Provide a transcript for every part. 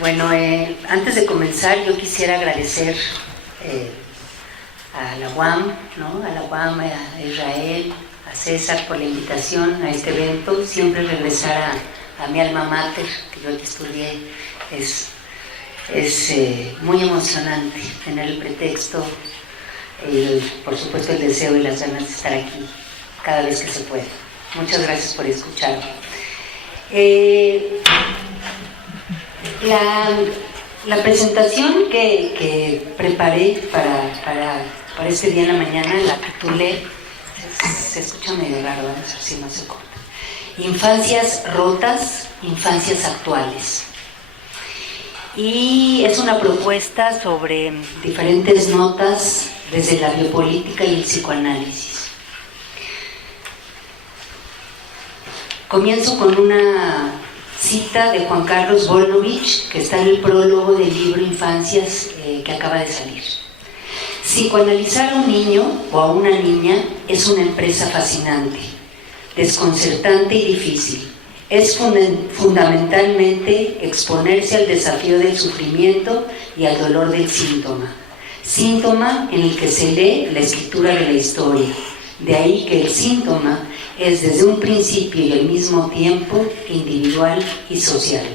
Bueno, antes de comenzar yo quisiera agradecer a la UAM, ¿no? A la UAM, a Israel, a César por la invitación a este evento. Siempre regresar a mi alma mater, que yo aquí estudié, es muy emocionante tener el pretexto, por supuesto el deseo y las ganas de estar aquí cada vez que se pueda. Muchas gracias por escucharme. La presentación que preparé para este día en la mañana la titulé, se escucha medio raro, vamos a ver si no se corta: Infancias rotas, infancias actuales. Y es una propuesta sobre diferentes notas desde la biopolítica y el psicoanálisis. Comienzo con una cita de Juan Carlos Volnovich, que está en el prólogo del libro Infancias, que acaba de salir. Psicoanalizar a un niño o a una niña es una empresa fascinante, desconcertante y difícil. Es fundamentalmente exponerse al desafío del sufrimiento y al dolor del síntoma. Síntoma en el que se lee la escritura de la historia. De ahí que el síntoma es desde un principio y al mismo tiempo individual y social.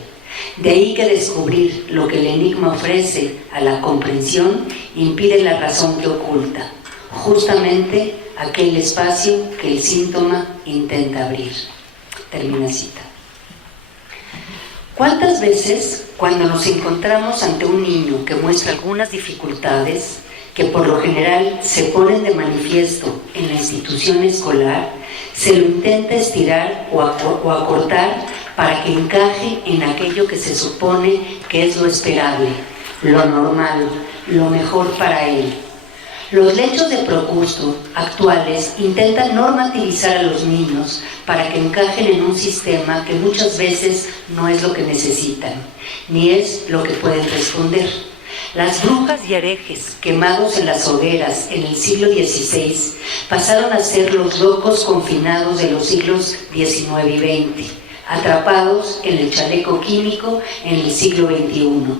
De ahí que descubrir lo que el enigma ofrece a la comprensión impide la razón que oculta, justamente aquel espacio que el síntoma intenta abrir. Termina cita. ¿Cuántas veces, cuando nos encontramos ante un niño que muestra algunas dificultades, que por lo general se ponen de manifiesto en la institución escolar, se lo intenta estirar o acortar para que encaje en aquello que se supone que es lo esperable, lo normal, lo mejor para él? Los lechos de Procusto actuales intentan normativizar a los niños para que encajen en un sistema que muchas veces no es lo que necesitan, ni es lo que pueden responder. Las brujas y herejes quemados en las hogueras en el siglo XVI pasaron a ser los locos confinados de los siglos XIX y XX, atrapados en el chaleco químico en el siglo XXI.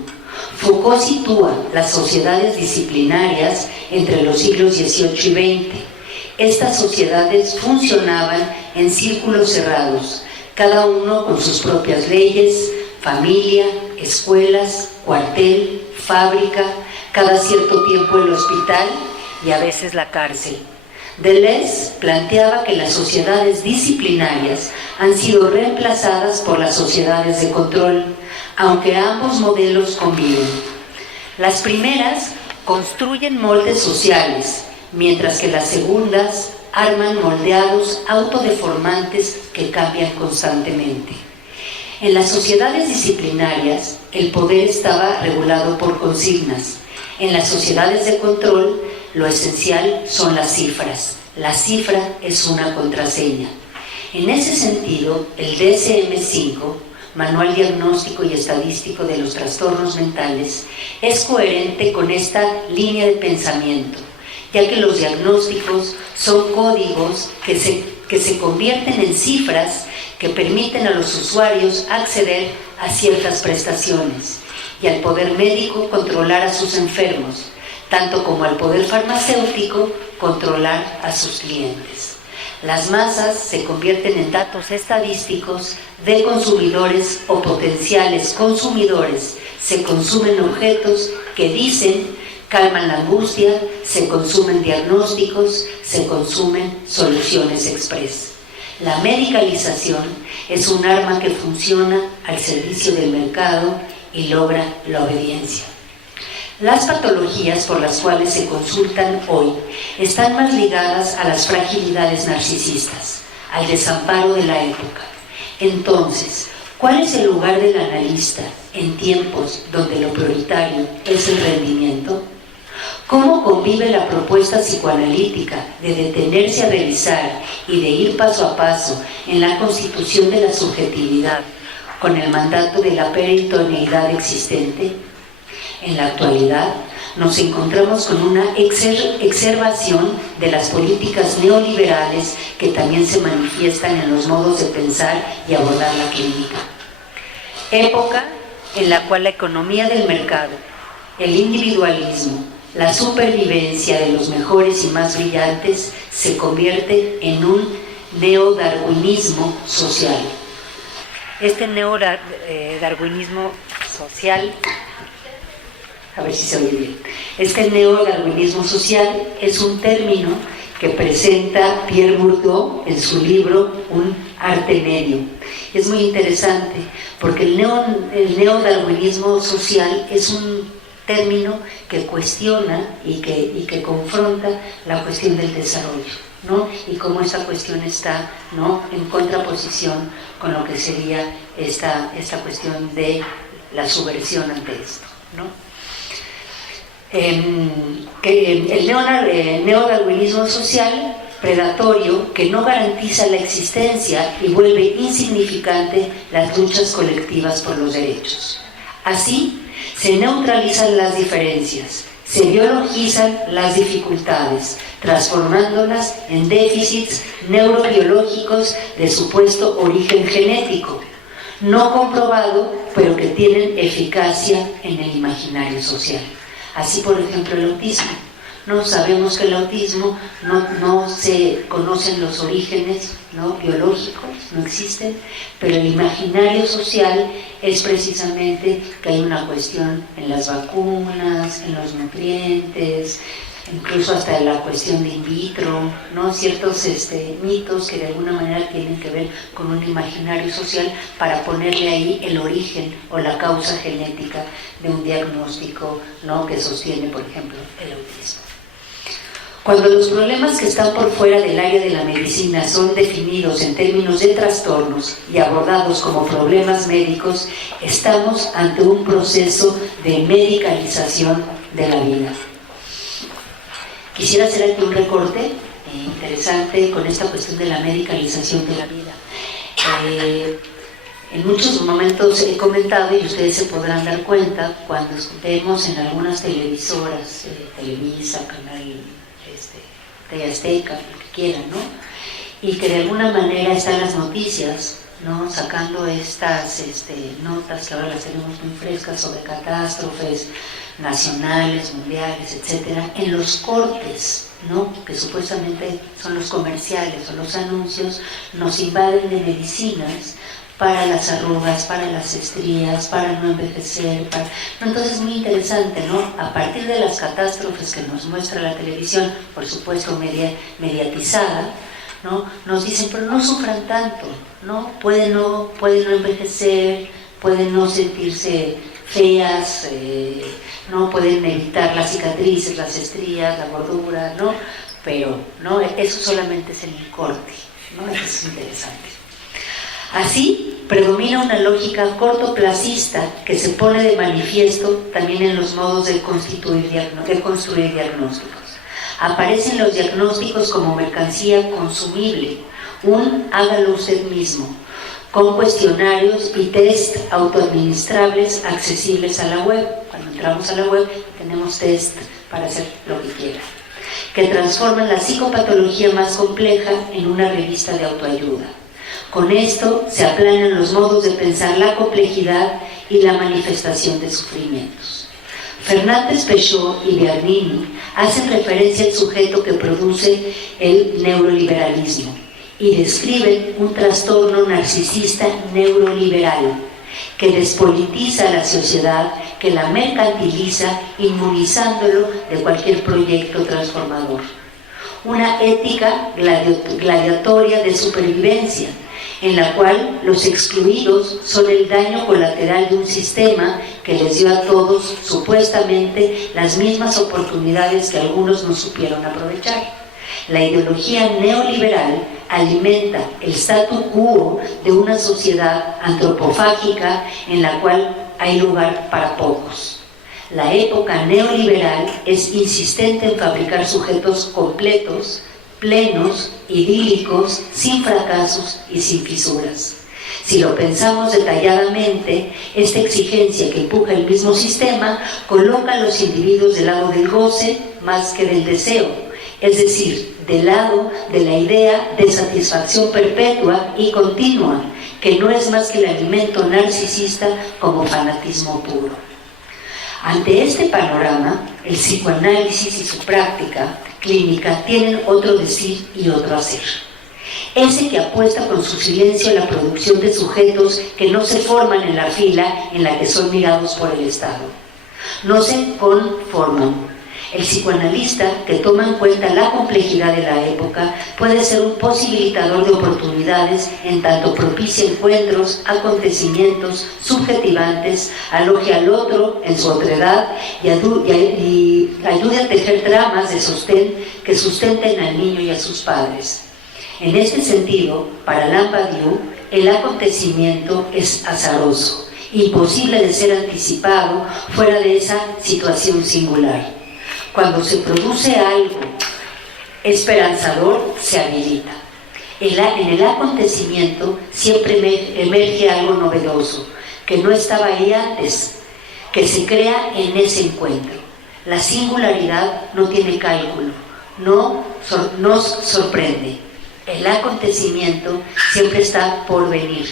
Foucault sitúa las sociedades disciplinarias entre los siglos XVIII y XX. Estas sociedades funcionaban en círculos cerrados, cada uno con sus propias leyes, familia, escuelas, cuartel, fábrica, cada cierto tiempo el hospital y a veces la cárcel. Deleuze planteaba que las sociedades disciplinarias han sido reemplazadas por las sociedades de control, aunque ambos modelos conviven. Las primeras construyen moldes sociales, mientras que las segundas arman moldeados autodeformantes que cambian constantemente. En las sociedades disciplinarias, el poder estaba regulado por consignas. En las sociedades de control, lo esencial son las cifras. La cifra es una contraseña. En ese sentido, el DSM-5, Manual Diagnóstico y Estadístico de los Trastornos Mentales, es coherente con esta línea de pensamiento, ya que los diagnósticos son códigos que se convierten en cifras que permiten a los usuarios acceder a ciertas prestaciones y al poder médico controlar a sus enfermos, tanto como al poder farmacéutico controlar a sus clientes. Las masas se convierten en datos estadísticos de consumidores o potenciales consumidores. Se consumen objetos que dicen, calman la angustia, se consumen diagnósticos, se consumen soluciones express. La medicalización es un arma que funciona al servicio del mercado y logra la obediencia. Las patologías por las cuales se consultan hoy están más ligadas a las fragilidades narcisistas, al desamparo de la época. Entonces, ¿cuál es el lugar del analista en tiempos donde lo prioritario es el rendimiento? ¿Cómo convive la propuesta psicoanalítica de detenerse a revisar y de ir paso a paso en la constitución de la subjetividad con el mandato de la peritoneidad existente? En la actualidad nos encontramos con una exacerbación de las políticas neoliberales que también se manifiestan en los modos de pensar y abordar la clínica. Época en la cual la economía del mercado, el individualismo, la supervivencia de los mejores y más brillantes se convierte en un neodarwinismo social. Este neodarwinismo social, a ver si se oye bien, este neodarwinismo social es un término que presenta Pierre Bourdieu en su libro Un arte medio. Es muy interesante porque el neodarwinismo social es un término que cuestiona y que confronta la cuestión del desarrollo, ¿no? Y cómo esta cuestión está, ¿no?, en contraposición con lo que sería esta cuestión de la subversión ante esto, ¿no? El neodarwinismo social predatorio que no garantiza la existencia y vuelve insignificante las luchas colectivas por los derechos. Así, se neutralizan las diferencias, se biologizan las dificultades, transformándolas en déficits neurobiológicos de supuesto origen genético, no comprobado, pero que tienen eficacia en el imaginario social. Así, por ejemplo, el autismo. No sabemos que el autismo no se conocen los orígenes, ¿no?, biológicos, no existen, pero el imaginario social es precisamente que hay una cuestión en las vacunas, en los nutrientes, incluso hasta la cuestión de in vitro, ¿no?, ciertos mitos que de alguna manera tienen que ver con un imaginario social para ponerle ahí el origen o la causa genética de un diagnóstico, ¿no?, que sostiene, por ejemplo, el autismo. Cuando los problemas que están por fuera del área de la medicina son definidos en términos de trastornos y abordados como problemas médicos, estamos ante un proceso de medicalización de la vida. Quisiera hacer aquí un recorte interesante con esta cuestión de la medicalización de la vida. En muchos momentos he comentado, y ustedes se podrán dar cuenta, cuando vemos en algunas televisoras, Televisa, Canal TV Azteca, lo que quieran, ¿no?, y que de alguna manera están las noticias, ¿no?, sacando estas notas que ahora las tenemos muy frescas sobre catástrofes nacionales, mundiales, etcétera, en los cortes, ¿no?, que supuestamente son los comerciales o los anuncios, nos invaden de medicinas para las arrugas, para las estrías, para no envejecer, Entonces es muy interesante, ¿no?, a partir de las catástrofes que nos muestra la televisión, por supuesto mediatizada, ¿no?, nos dicen, pero no sufran tanto, ¿no?, pueden no envejecer, pueden no sentirse feas, no pueden evitar las cicatrices, las estrías, la gordura, ¿no?, pero no, eso solamente es en el corte, ¿no?, eso es interesante. Así, predomina una lógica cortoplacista que se pone de manifiesto también en los modos de construir diagnósticos. Aparecen los diagnósticos como mercancía consumible, un hágalo usted mismo, con cuestionarios y test autoadministrables accesibles a la web. Cuando entramos a la web tenemos test para hacer lo que quiera, que transforman la psicopatología más compleja en una revista de autoayuda. Con esto se aplanan los modos de pensar la complejidad y la manifestación de sufrimientos. Fernández Peixó y Biarnini hacen referencia al sujeto que produce el neuroliberalismo y describen un trastorno narcisista neuroliberal que despolitiza a la sociedad, que la mercantiliza, inmunizándolo de cualquier proyecto transformador. Una ética gladiatoria de supervivencia, en la cual los excluidos son el daño colateral de un sistema que les dio a todos, supuestamente, las mismas oportunidades que algunos no supieron aprovechar. La ideología neoliberal alimenta el statu quo de una sociedad antropofágica en la cual hay lugar para pocos. La época neoliberal es insistente en fabricar sujetos completos, plenos, idílicos, sin fracasos y sin fisuras. Si lo pensamos detalladamente, esta exigencia que empuja el mismo sistema coloca a los individuos del lado del goce más que del deseo, es decir, del lado de la idea de satisfacción perpetua y continua, que no es más que el alimento narcisista como fanatismo puro. Ante este panorama, el psicoanálisis y su práctica clínica tienen otro decir y otro hacer. Ese que apuesta con su silencio a la producción de sujetos que no se forman en la fila en la que son mirados por el Estado. No se conforman. El psicoanalista, que toma en cuenta la complejidad de la época, puede ser un posibilitador de oportunidades en tanto propicia encuentros, acontecimientos subjetivantes, aloje al otro en su otredad y ayude a tejer tramas de sostén que sustenten al niño y a sus padres. En este sentido, para Alain Badiou, el acontecimiento es azaroso, imposible de ser anticipado fuera de esa situación singular. Cuando se produce algo esperanzador, se habilita. En el acontecimiento siempre emerge algo novedoso, que no estaba ahí antes, que se crea en ese encuentro. La singularidad no tiene cálculo, nos sorprende. El acontecimiento siempre está por venir,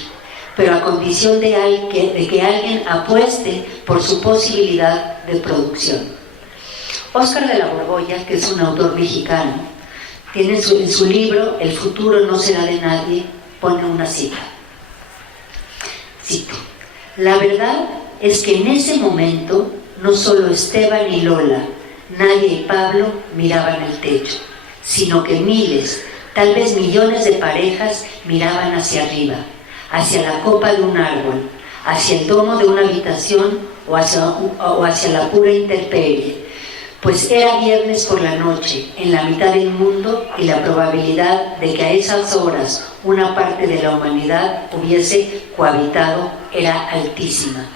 pero a condición de que alguien apueste por su posibilidad de producción. Óscar de la Borbolla, que es un autor mexicano, tiene en su libro El futuro no será de nadie, pone una cita. Cito: la verdad es que en ese momento no solo Esteban y Lola, Nadia y Pablo miraban el techo, sino que miles, tal vez millones de parejas miraban hacia arriba, hacia la copa de un árbol, hacia el domo de una habitación o hacia la pura intemperie. Pues era viernes por la noche, en la mitad del mundo, y la probabilidad de que a esas horas una parte de la humanidad hubiese cohabitado era altísima.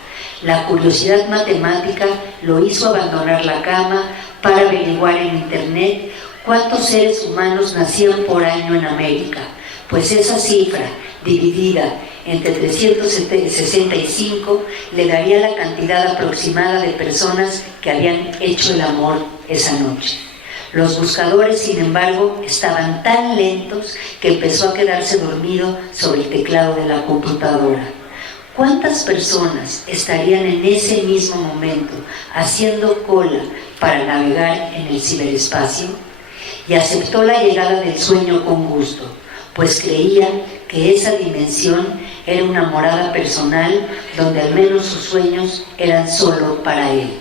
La curiosidad matemática lo hizo abandonar la cama para averiguar en internet cuántos seres humanos nacían por año en América, pues esa cifra, dividida entre 365, le daría la cantidad aproximada de personas que habían hecho el amor esa noche. Los buscadores, sin embargo, estaban tan lentos que empezó a quedarse dormido sobre el teclado de la computadora. ¿Cuántas personas estarían en ese mismo momento haciendo cola para navegar en el ciberespacio? Y aceptó la llegada del sueño con gusto, pues creía que esa dimensión era una morada personal donde al menos sus sueños eran solo para él.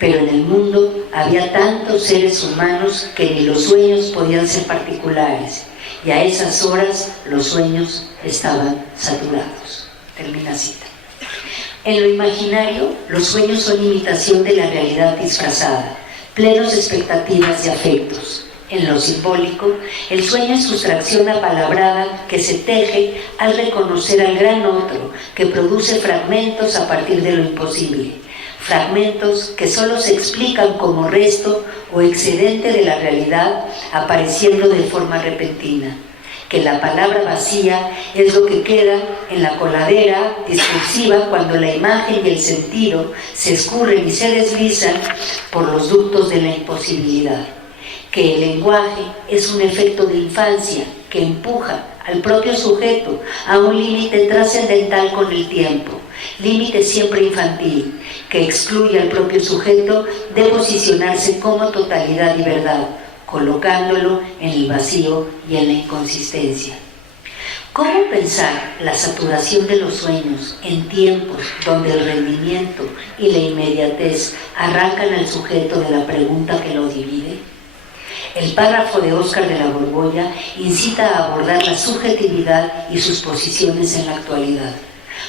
Pero en el mundo había tantos seres humanos que ni los sueños podían ser particulares, y a esas horas los sueños estaban saturados. Termina cita. En lo imaginario, los sueños son imitación de la realidad disfrazada, plenos de expectativas y afectos. En lo simbólico, el sueño es sustracción apalabrada que se teje al reconocer al gran otro, que produce fragmentos a partir de lo imposible. Fragmentos que solo se explican como resto o excedente de la realidad apareciendo de forma repentina. Que la palabra vacía es lo que queda en la coladera discursiva cuando la imagen y el sentido se escurren y se deslizan por los ductos de la imposibilidad. Que el lenguaje es un efecto de infancia que empuja al propio sujeto a un límite trascendental con el tiempo, límite siempre infantil, que excluye al propio sujeto de posicionarse como totalidad y verdad, colocándolo en el vacío y en la inconsistencia. ¿Cómo pensar la saturación de los sueños en tiempos donde el rendimiento y la inmediatez arrancan al sujeto de la pregunta que lo divide? El párrafo de Óscar de la Borbolla incita a abordar la subjetividad y sus posiciones en la actualidad,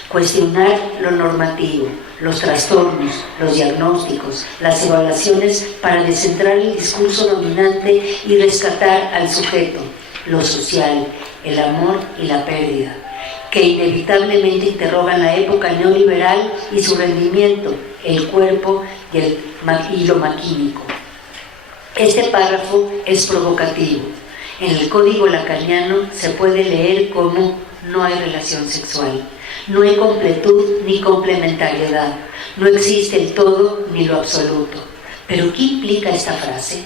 cuestionar lo normativo, los trastornos, los diagnósticos, las evaluaciones para descentrar el discurso dominante y rescatar al sujeto, lo social, el amor y la pérdida, que inevitablemente interrogan la época neoliberal y su rendimiento, el cuerpo y lo maquímico. Este párrafo es provocativo. En el código lacaniano se puede leer como no hay relación sexual, no hay completud ni complementariedad, no existe el todo ni lo absoluto. ¿Pero qué implica esta frase?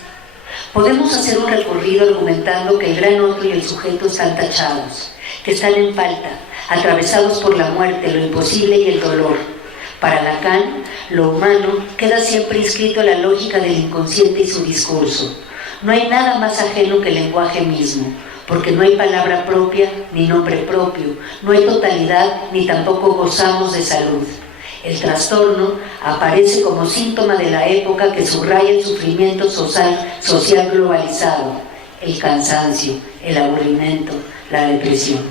Podemos hacer un recorrido argumentando que el gran otro y el sujeto están tachados, que están en falta, atravesados por la muerte, lo imposible y el dolor. Para Lacan, lo humano queda siempre inscrito a la lógica del inconsciente y su discurso. No hay nada más ajeno que el lenguaje mismo, porque no hay palabra propia ni nombre propio, no hay totalidad ni tampoco gozamos de salud. El trastorno aparece como síntoma de la época que subraya el sufrimiento social globalizado, el cansancio, el aburrimiento, la depresión.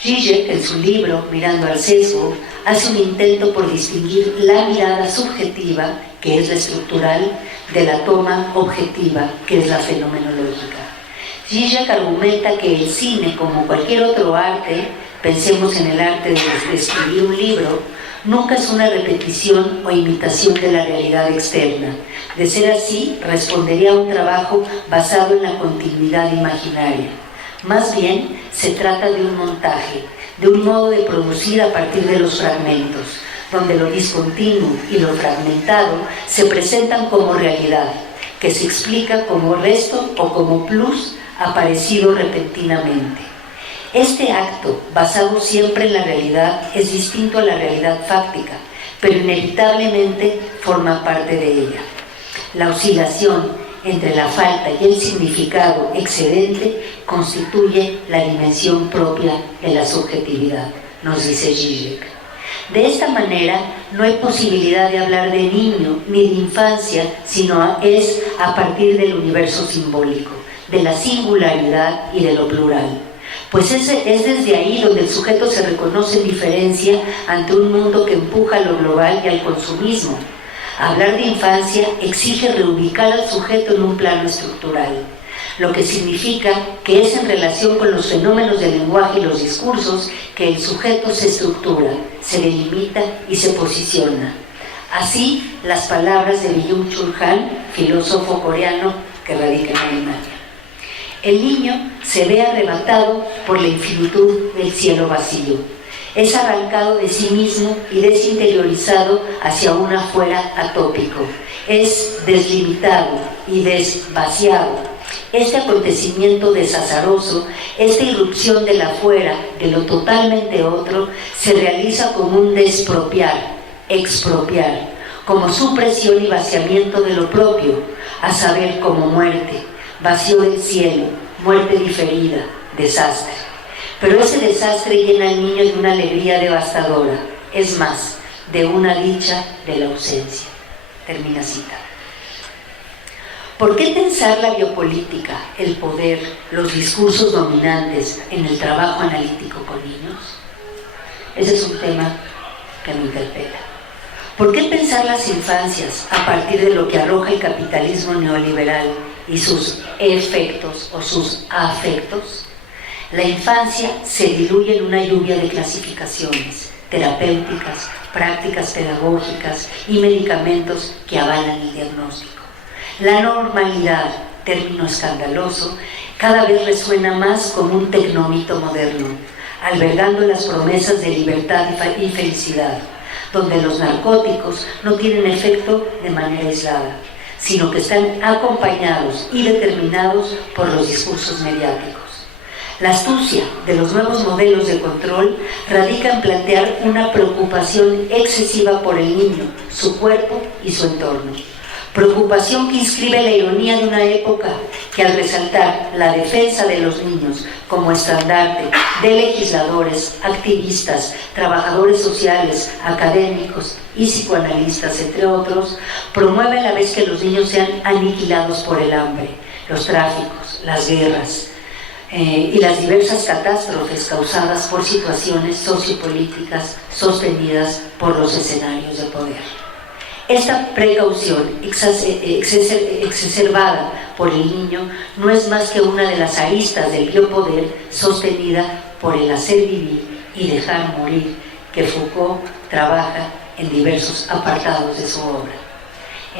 Zizek, en su libro Mirando al sesgo, hace un intento por distinguir la mirada subjetiva, que es la estructural, de la toma objetiva, que es la fenomenológica. Zizek argumenta que el cine, como cualquier otro arte, pensemos en el arte de escribir un libro, nunca es una repetición o imitación de la realidad externa. De ser así, respondería a un trabajo basado en la continuidad imaginaria. Más bien, se trata de un montaje, de un modo de producir a partir de los fragmentos, donde lo discontinuo y lo fragmentado se presentan como realidad, que se explica como resto o como plus aparecido repentinamente. Este acto, basado siempre en la realidad, es distinto a la realidad fáctica, pero inevitablemente forma parte de ella. La oscilación entre la falta y el significado excedente constituye la dimensión propia de la subjetividad, nos dice Zizek. De esta manera, no hay posibilidad de hablar de niño ni de infancia, sino es a partir del universo simbólico, de la singularidad y de lo plural. Pues es desde ahí donde el sujeto se reconoce en diferencia ante un mundo que empuja a lo global y al consumismo. Hablar de infancia exige reubicar al sujeto en un plano estructural, lo que significa que es en relación con los fenómenos del lenguaje y los discursos que el sujeto se estructura, se delimita y se posiciona. Así, las palabras de Byung-Chul Han, filósofo coreano que radica en Alemania. El niño se ve arrebatado por la infinitud del cielo vacío. Es arrancado de sí mismo y desinteriorizado hacia un afuera atópico. Es deslimitado y desvaciado. Este acontecimiento desazaroso, esta irrupción del afuera, de lo totalmente otro, se realiza como un despropiar, expropiar, como supresión y vaciamiento de lo propio, a saber, como muerte, vacío del cielo, muerte diferida, desastre. Pero ese desastre llena al niño de una alegría devastadora, es más, de una dicha de la ausencia. Termina cita. ¿Por qué pensar la biopolítica, el poder, los discursos dominantes en el trabajo analítico con niños? Ese es un tema que me interpela. ¿Por qué pensar las infancias a partir de lo que arroja el capitalismo neoliberal y sus efectos o sus afectos? La infancia se diluye en una lluvia de clasificaciones terapéuticas, prácticas pedagógicas y medicamentos que avalan el diagnóstico. La normalidad, término escandaloso, cada vez resuena más como un tecnómito moderno, albergando las promesas de libertad y felicidad, donde los narcóticos no tienen efecto de manera aislada, sino que están acompañados y determinados por los discursos mediáticos. La astucia de los nuevos modelos de control radica en plantear una preocupación excesiva por el niño, su cuerpo y su entorno. Preocupación que inscribe la ironía de una época que, al resaltar la defensa de los niños como estandarte de legisladores, activistas, trabajadores sociales, académicos y psicoanalistas, entre otros, promueve a la vez que los niños sean aniquilados por el hambre, los tráficos, las guerras y las diversas catástrofes causadas por situaciones sociopolíticas sostenidas por los escenarios de poder. Esta precaución exacerbada por el niño no es más que una de las aristas del biopoder sostenida por el hacer vivir y dejar morir que Foucault trabaja en diversos apartados de su obra.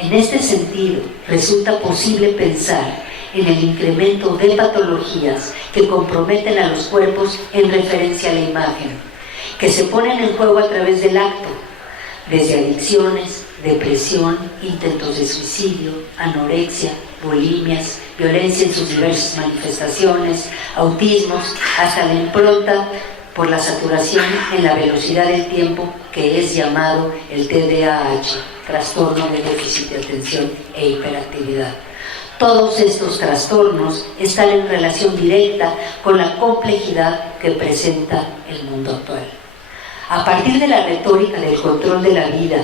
En este sentido, resulta posible pensar en el incremento de patologías que comprometen a los cuerpos en referencia a la imagen, que se ponen en juego a través del acto, desde adicciones, depresión, intentos de suicidio, anorexia, bulimias violencia en sus diversas manifestaciones, autismos, hasta la impronta por la saturación en la velocidad del tiempo que es llamado el TDAH, trastorno de déficit de atención e hiperactividad. Todos estos trastornos están en relación directa con la complejidad que presenta el mundo actual. A partir de la retórica del control de la vida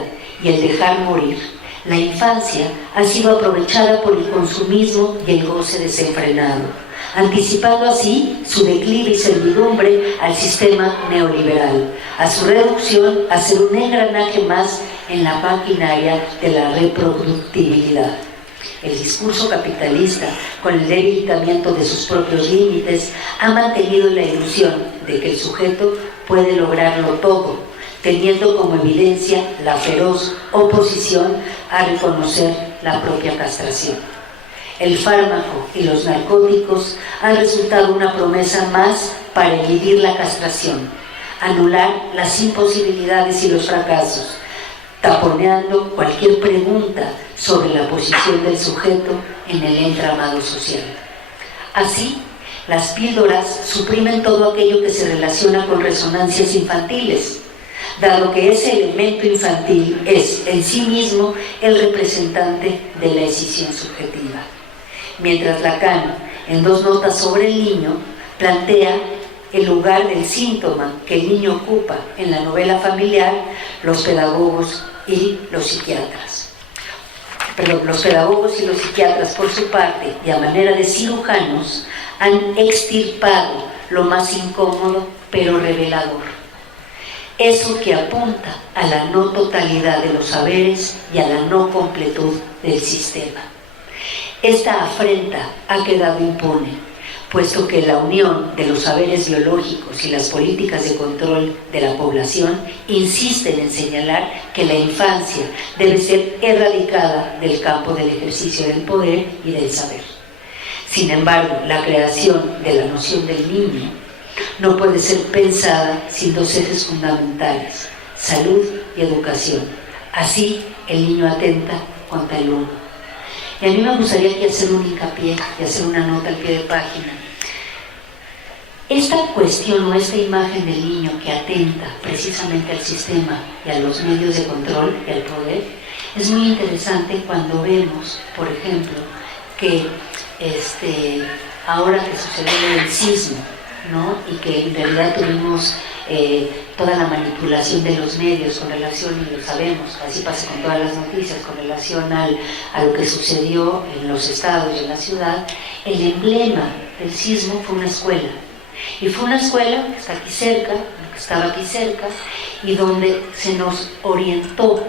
y el dejar morir, la infancia ha sido aprovechada por el consumismo y el goce desenfrenado, anticipando así su declive y servidumbre al sistema neoliberal, a su reducción a ser un engranaje más en la maquinaria de la reproductibilidad. El discurso capitalista, con el debilitamiento de sus propios límites, ha mantenido la ilusión de que el sujeto puede lograrlo todo, teniendo como evidencia la feroz oposición a reconocer la propia castración. El fármaco y los narcóticos han resultado una promesa más para eludir la castración, anular las imposibilidades y los fracasos, taponeando cualquier pregunta sobre la posición del sujeto en el entramado social. Así, las píldoras suprimen todo aquello que se relaciona con resonancias infantiles, dado que ese elemento infantil es en sí mismo el representante de la escisión subjetiva. Mientras Lacan, en 2 notas sobre el niño, plantea el lugar del síntoma que el niño ocupa en la novela familiar, los pedagogos y los psiquiatras. Los pedagogos y los psiquiatras, por su parte, y a manera de cirujanos, han extirpado lo más incómodo pero revelador. Eso que apunta a la no totalidad de los saberes y a la no completud del sistema. Esta afrenta ha quedado impune, puesto que la unión de los saberes biológicos y las políticas de control de la población insisten en señalar que la infancia debe ser erradicada del campo del ejercicio del poder y del saber. Sin embargo, la creación de la noción del niño no puede ser pensada sin 2 ejes fundamentales: salud y educación. Así, el niño atenta contra el uno. Y a mí me gustaría aquí hacer un hincapié y hacer una nota al pie de página. Esta cuestión o esta imagen del niño que atenta precisamente al sistema y a los medios de control y al poder es muy interesante cuando vemos, por ejemplo, que ahora que sucedió el sismo, ¿no? Y que en realidad tuvimos toda la manipulación de los medios con relación, y lo sabemos, así pasa con todas las noticias, con relación a lo que sucedió en los estados y en la ciudad. El emblema del sismo fue una escuela, y fue una escuela que está aquí cerca, que estaba aquí cerca, y donde se nos orientó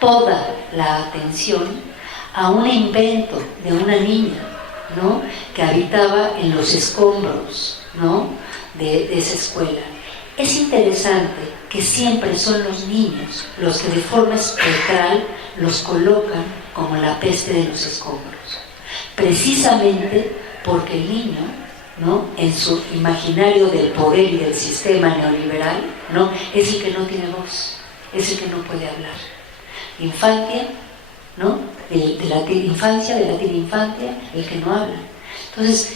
toda la atención a un invento de una niña, ¿no? Que habitaba en los escombros, ¿no? de esa escuela. Es interesante que siempre son los niños los que de forma espectral los colocan como la peste de los escombros, precisamente porque el niño, ¿no? En su imaginario del poder y del sistema neoliberal, ¿no? Es el que no tiene voz, es el que no puede hablar. Infancia, ¿no? De latín infancia, de latín infantia, el que no habla. Entonces,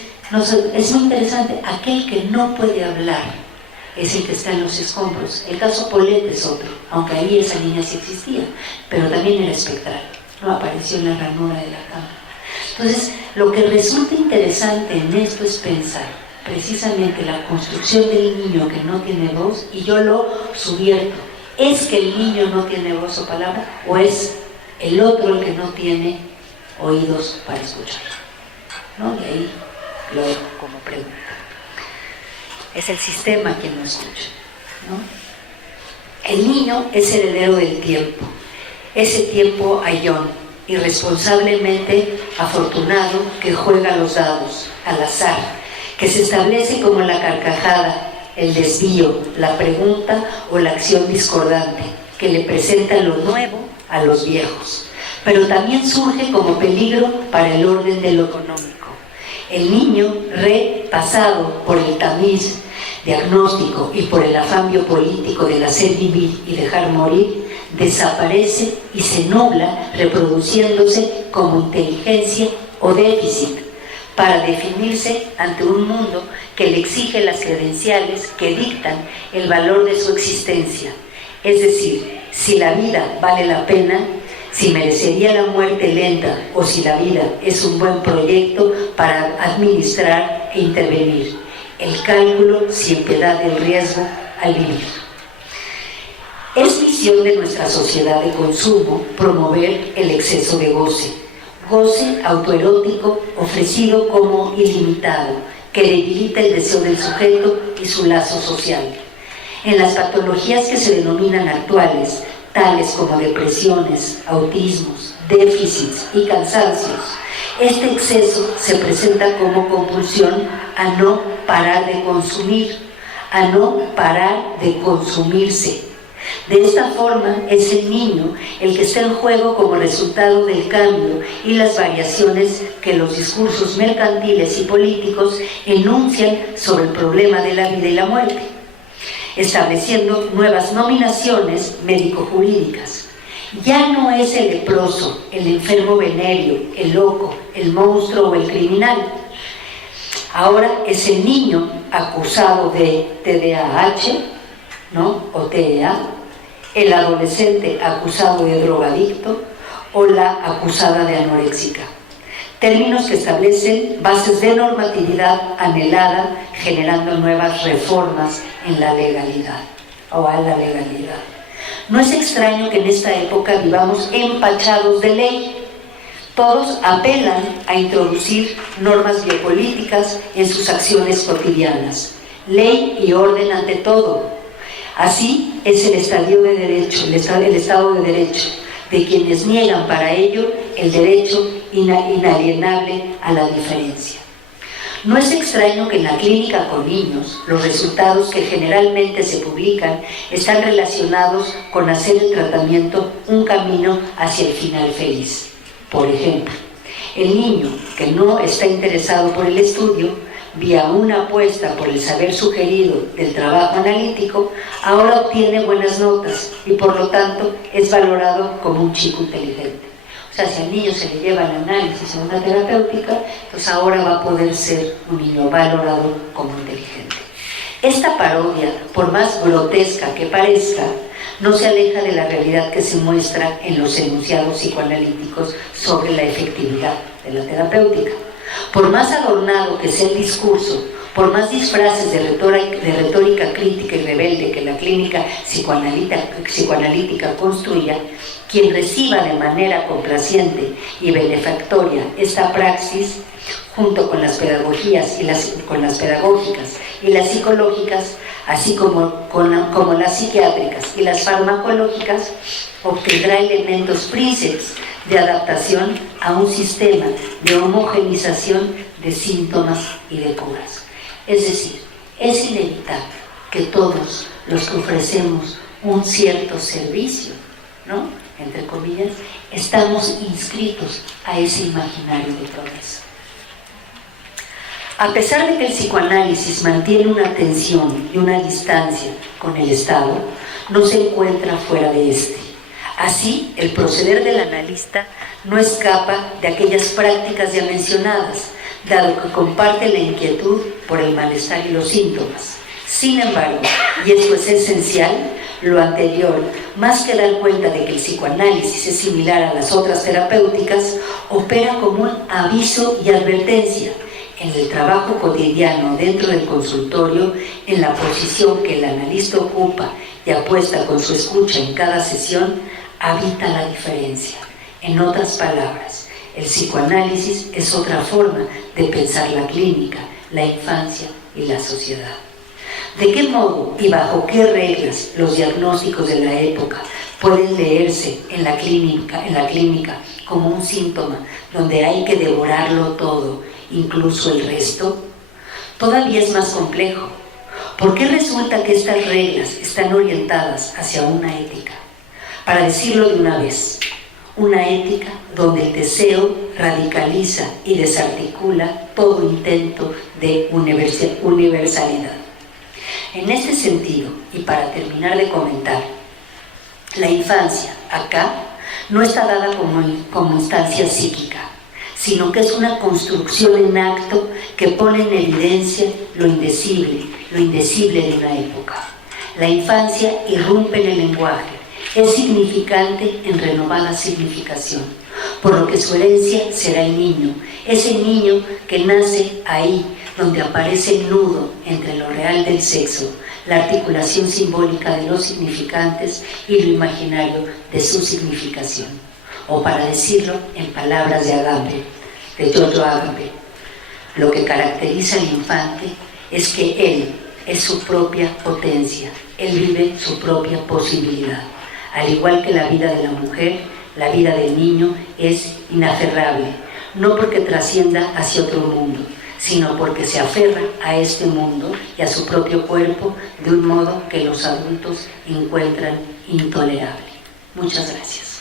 es muy interesante, aquel que no puede hablar es el que está en los escombros. El caso Paulette es otro, aunque ahí esa niña sí existía, pero también era espectral, ¿no? Apareció en la ranura de la cama. Entonces, lo que resulta interesante en esto es pensar precisamente la construcción del niño que no tiene voz, y yo lo subvierto. ¿Es que el niño no tiene voz o palabra, o es el otro el que no tiene oídos para escuchar? ¿No? Y ahí lo dejo como pregunta. Es el sistema quien no escucha, ¿no? El niño es heredero del tiempo, ese tiempo ayón, irresponsablemente afortunado, que juega los dados al azar, que se establece como la carcajada, el desvío, la pregunta o la acción discordante, que le presenta lo nuevo a los viejos, pero también surge como peligro para el orden de lo económico. El niño, repasado por el tamiz diagnóstico y por el afán biopolítico del hacer vivir y dejar morir, desaparece y se nubla, reproduciéndose como inteligencia o déficit, para definirse ante un mundo que le exige las credenciales que dictan el valor de su existencia. Es decir, si la vida vale la pena, si merecería la muerte lenta o si la vida es un buen proyecto para administrar e intervenir. El cálculo sin piedad del riesgo al vivir. Es misión de nuestra sociedad de consumo promover el exceso de goce autoerótico ofrecido como ilimitado, que debilita el deseo del sujeto y su lazo social. En las patologías que se denominan actuales, tales como depresiones, autismos, déficits y cansancios, este exceso se presenta como compulsión a no parar de consumir, a no parar de consumirse. De esta forma es el niño el que está en juego como resultado del cambio y las variaciones que los discursos mercantiles y políticos enuncian sobre el problema de la vida y la muerte, estableciendo nuevas nominaciones médico-jurídicas. Ya no es el leproso, el enfermo venéreo, el loco, el monstruo o el criminal. Ahora es el niño acusado de TDAH, ¿no? O TEA, el adolescente acusado de drogadicto o la acusada de anoréxica. Términos que establecen bases de normatividad anhelada, generando nuevas reformas en la legalidad o a la legalidad. No es extraño que en esta época vivamos empachados de ley. Todos apelan a introducir normas biopolíticas en sus acciones cotidianas. Ley y orden ante todo. Así es el Estado de Derecho, el Estado de Derecho, de quienes niegan para ello el derecho inalienable a la diferencia. No es extraño que en la clínica con niños los resultados que generalmente se publican están relacionados con hacer el tratamiento un camino hacia el final feliz. Por ejemplo, el niño que no está interesado por el estudio, vía una apuesta por el saber sugerido del trabajo analítico, ahora obtiene buenas notas y por lo tanto es valorado como un chico inteligente. O sea, si al niño se le lleva el análisis en una terapéutica, pues ahora va a poder ser un niño valorado como inteligente. Esta parodia, por más grotesca que parezca, no se aleja de la realidad que se muestra en los enunciados psicoanalíticos sobre la efectividad de la terapéutica. Por más adornado que sea el discurso, por más disfraces de retórica crítica y rebelde que la clínica psicoanalítica construya, quien reciba de manera complaciente y benefactoria esta praxis, junto con las pedagógicas y las psicológicas, así como las psiquiátricas y las farmacológicas, obtendrá elementos príncipes de adaptación a un sistema de homogenización de síntomas y de curas. Es decir, es inevitable que todos los que ofrecemos un cierto servicio, ¿no?, entre comillas, estamos inscritos a ese imaginario de progreso. A pesar de que el psicoanálisis mantiene una tensión y una distancia con el Estado, no se encuentra fuera de este. Así, el proceder del analista no escapa de aquellas prácticas ya mencionadas, dado que comparte la inquietud por el malestar y los síntomas. Sin embargo, y esto es esencial, lo anterior, más que dar cuenta de que el psicoanálisis es similar a las otras terapéuticas, opera como un aviso y advertencia en el trabajo cotidiano dentro del consultorio, en la posición que el analista ocupa y apuesta con su escucha en cada sesión, habita la diferencia. En otras palabras, el psicoanálisis es otra forma de pensar la clínica, la infancia y la sociedad. ¿De qué modo y bajo qué reglas los diagnósticos de la época pueden leerse en la clínica como un síntoma donde hay que devorarlo todo, incluso el resto? Todavía es más complejo. ¿Por qué resulta que estas reglas están orientadas hacia una ética? Para decirlo de una vez, una ética donde el deseo radicaliza y desarticula todo intento de universalidad. En este sentido, y para terminar de comentar, la infancia acá no está dada como instancia psíquica, sino que es una construcción en acto que pone en evidencia lo indecible de una época. La infancia irrumpe en el lenguaje, es significante en renovada significación, por lo que su herencia será el niño, ese niño que nace ahí, donde aparece el nudo entre lo real del sexo, la articulación simbólica de los significantes y lo imaginario de su significación. O para decirlo en palabras de Giorgio Agamben, lo que caracteriza al infante es que él es su propia potencia, él vive su propia posibilidad. Al igual que la vida de la mujer, la vida del niño es inaferrable, no porque trascienda hacia otro mundo, sino porque se aferra a este mundo y a su propio cuerpo de un modo que los adultos encuentran intolerable. Muchas gracias.